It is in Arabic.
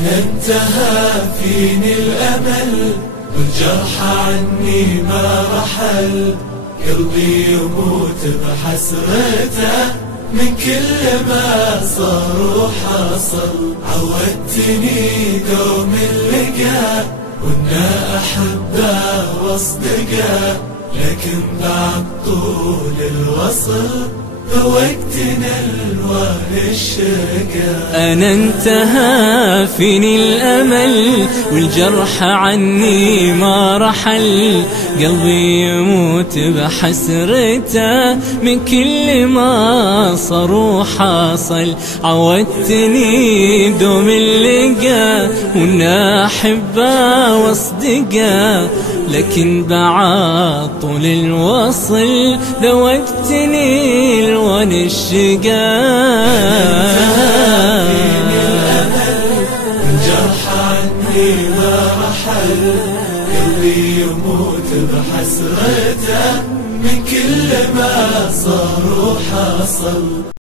أنا انتهى فيني الأمل والجرح عني ما رحل، قلبي يموت بحسرته من كل ما صار وحصل. عودتني دوم اللقا وإن أحبه واصدقه، لكن بعد طول الوصل ذوقتنا الوان الشقا. أنا انتهى فيني الأمل والجرح عني ما رحل، قلبي يموت بحسرته من كل ما صار وحاصل. عودتني دوم اللقا وإن أحبه واصدقه، لكن بعد طول الوصل ذوقتني الوان الشقا. الجرح عني ما رحل، قلبي يموت بحسرته من كل ما صار وحصل.